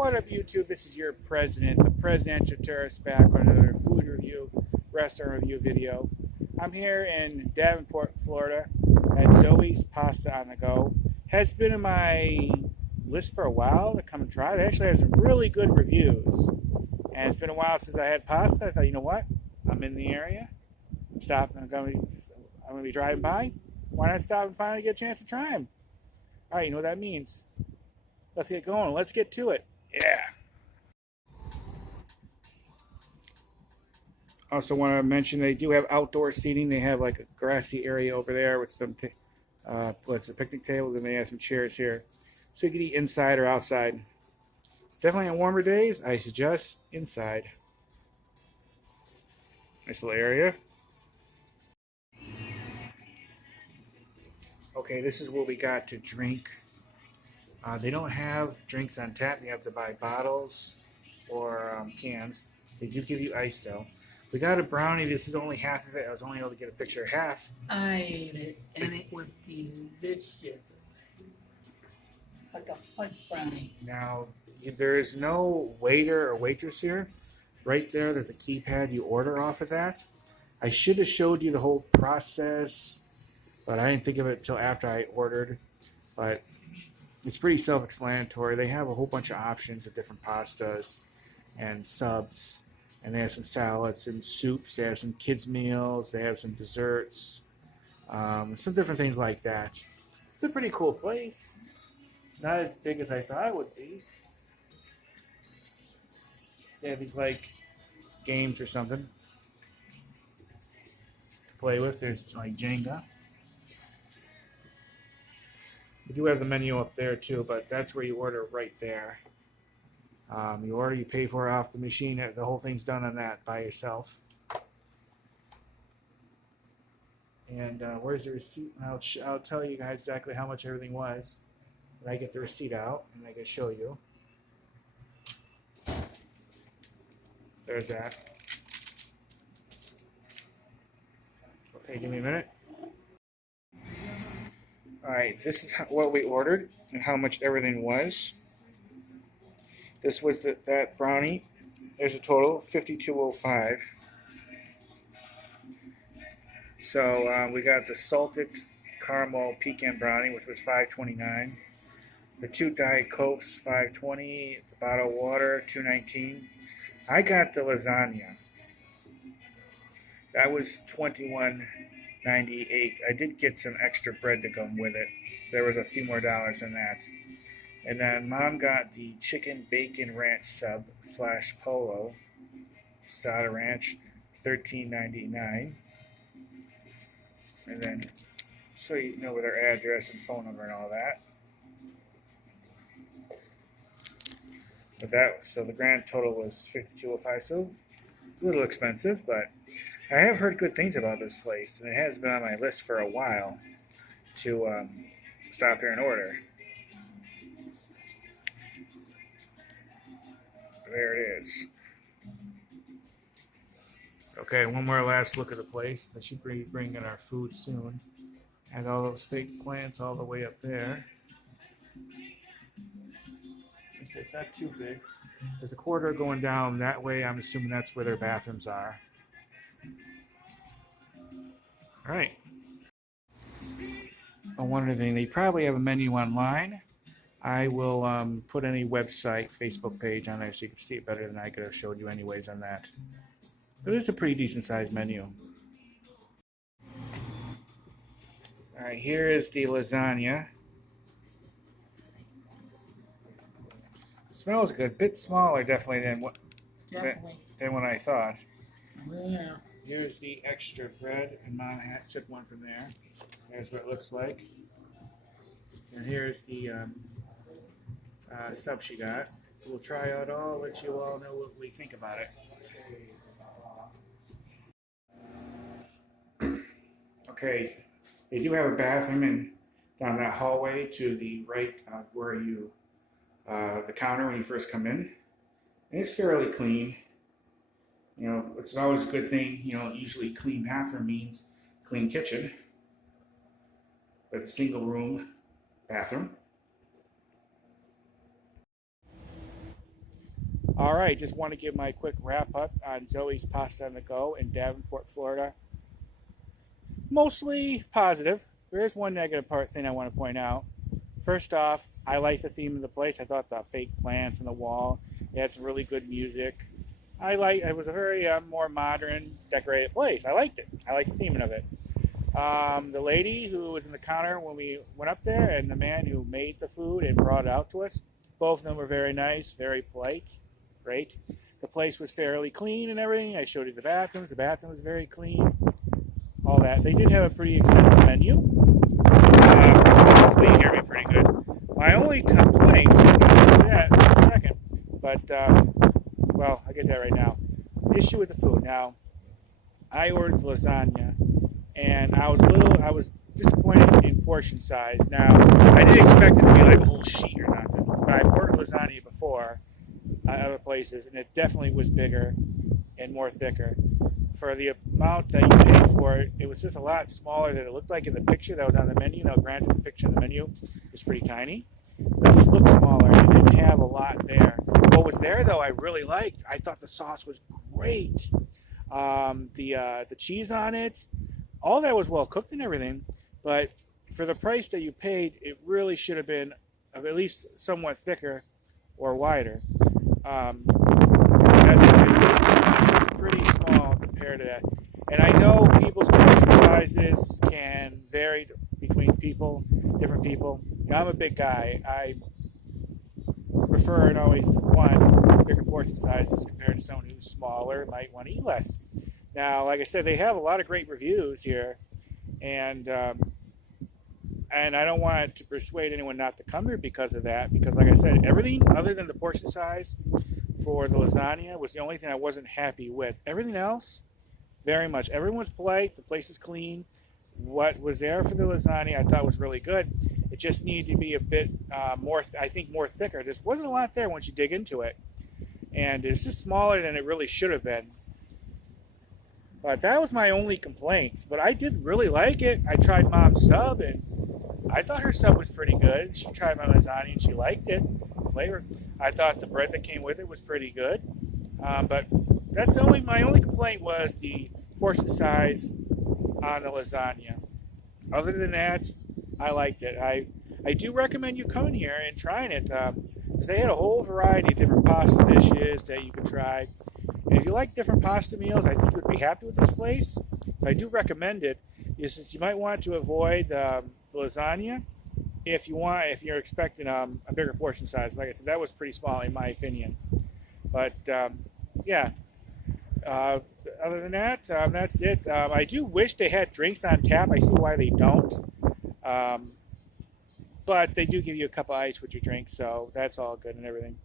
What up, YouTube? This is your president, the presidential tourist, back with another food review, restaurant review video. I'm here in Davenport, Florida, at Zoey's Pasta on the Go. Has been in my list for a while to come and try. It actually has some really good reviews, and it's been a while since I had pasta. I thought, you know what? I'm in the area. I'm going to be driving by. Why not stop and finally get a chance to try them? All right, you know what that means. Let's get going. Let's get to it. Yeah. Also want to mention they do have outdoor seating. They have like a grassy area over there with some picnic tables, and they have some chairs here. So you can eat inside or outside. Definitely on warmer days, I suggest inside. Nice little area. Okay, this is what we got to drink. They don't have drinks on tap. You have to buy bottles or cans. They do give you ice, though. We got a brownie. This is only half of it. I was only able to get a picture of half. I ate it, and it was delicious. Like a fudge brownie. Now, there is no waiter or waitress here. Right there, there's a keypad. You order off of that. I should have showed you the whole process, but I didn't think of it until after I ordered. But it's pretty self-explanatory. They have a whole bunch of options of different pastas and subs, and they have some salads and soups. They have some kids' meals. They have some desserts, some different things like that. It's a pretty cool place. Not as big as I thought it would be. They have these like games or something to play with. There's like Jenga. We do have the menu up there too, but that's where you order right there. You order, you pay for it off the machine. The whole thing's done on that by yourself. And where's the receipt? I'll tell you guys exactly how much everything was when I get the receipt out, and I can show you. There's that. Okay, give me a minute. Alright, this is what we ordered and how much everything was. This was that brownie. There's a total of $52.05. So we got the salted caramel pecan brownie, which was $5.29. The 2 Diet Cokes, $5.20. The bottle of water, $2.19. I got the lasagna. That was $21.98. I did get some extra bread to come with it, so there was a few more dollars in that. And then Mom got the chicken bacon ranch sub / polo Sada Ranch, $13.99. And then so you know with their address and phone number and all that. But so the grand total was $52.05. So a little expensive, but I have heard good things about this place, and it has been on my list for a while to stop here and order. There it is. Okay, one more last look at the place. They should be bringing our food soon. And all those fake plants all the way up there. It's not too big. There's a corridor going down that way. I'm assuming that's where their bathrooms are. All right. One other thing, they probably have a menu online. I will put any website, Facebook page on there so you can see it better than I could have showed you anyways on that. But it's a pretty decent sized menu. All right, here is the lasagna. It smells good. A bit smaller, definitely than what I thought. Yeah. Here's the extra bread, and Mom took one from there. There's what it looks like. And here's the sub she got. We'll try it all, let you all know what we think about it. Okay, they do have a bathroom and down that hallway to the right where you, the counter when you first come in. And it's fairly clean. You know, it's always a good thing, you know, usually clean bathroom means clean kitchen. With a single room bathroom. All right, just want to give my quick wrap up on Zoey's Pasta on the Go in Davenport, Florida. Mostly positive. There is one negative thing I want to point out. First off, I like the theme of the place. I thought the fake plants on the wall. It had some really good music. It was a very more modern, decorated place. I liked it. I liked the theming of it. The lady who was in the counter when we went up there, and the man who made the food and brought it out to us, both of them were very nice, very polite. Great. The place was fairly clean and everything. I showed you the bathrooms. The bathroom was very clean. All that. They did have a pretty extensive menu. Hopefully you hear me pretty good. My only complaint, I'll get to that in a second, but, well, I'll get that right now. Issue with the food. Now, I ordered lasagna, and I was disappointed in portion size. Now, I didn't expect it to be like a whole sheet or nothing, but I ordered lasagna before at other places, and it definitely was bigger and more thicker. For the amount that you paid for it, it was just a lot smaller than it looked like in the picture that was on the menu. Now, granted, the picture on the menu was pretty tiny. It just looked smaller. It didn't have a lot there. What was there, though, I really liked. I thought the sauce was great. The cheese on it, all that was well cooked and everything. But for the price that you paid, it really should have been at least somewhat thicker or wider. It's pretty small compared to that. And I know people's portion sizes can vary between different people. You know, I'm a big guy. I prefer and always want bigger portion sizes compared to someone who's smaller and might want to eat less. Now, like I said, they have a lot of great reviews here, and I don't want to persuade anyone not to come here because of that. Because, like I said, everything other than the portion size for the lasagna was the only thing I wasn't happy with. Everything else, very much. Everyone was polite. The place is clean. What was there for the lasagna I thought was really good. It just needed to be a bit more, I think, more thicker. There wasn't a lot there once you dig into it. And it's just smaller than it really should have been. But that was my only complaint. But I did really like it. I tried Mom's sub, and I thought her sub was pretty good. She tried my lasagna, and she liked it. The flavor. I thought the bread that came with it was pretty good. But that's my only complaint was the portion size on the lasagna. Other than that, I liked it. I do recommend you coming here and trying it. Because they had a whole variety of different pasta dishes that you could try. And if you like different pasta meals, I think you would be happy with this place. So I do recommend it. You might want to avoid the lasagna if you're expecting a bigger portion size. Like I said, that was pretty small in my opinion. But yeah. Other than that, that's it. I do wish they had drinks on tap. I see why they don't. But they do give you a cup of ice with your drink, so that's all good and everything.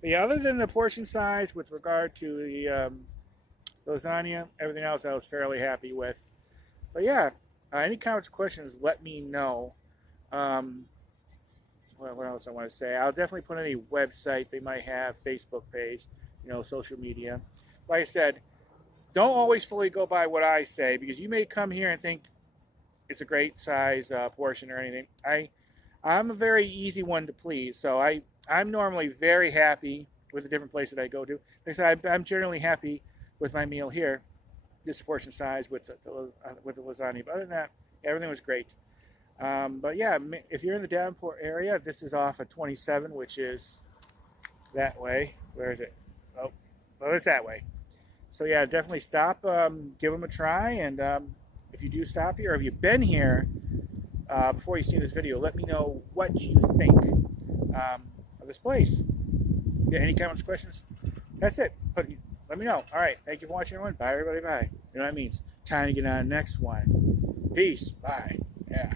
But yeah, other than the portion size with regard to the lasagna, everything else I was fairly happy with. But yeah, any comments or questions, let me know. What else I want to say? I'll definitely put in a website. They might have Facebook page, social media. Like I said, don't always fully go by what I say, because you may come here and think it's a great size portion or anything. I'm a very easy one to please, so I'm normally very happy with the different places I go to. Like I said, I'm generally happy with my meal here, this portion size with the lasagna. But other than that, everything was great. But yeah, if you're in the Davenport area, this is off of 27, which is that way. Where is it? Oh, well, it's that way. So yeah, definitely stop, give them a try, and if you do stop here, or if you've been here before you've seen this video, let me know what you think of this place. Yeah, any comments, questions? That's it. Let me know. All right, thank you for watching, everyone. Bye, everybody. Bye. You know what that means? Time to get on the next one. Peace. Bye. Yeah.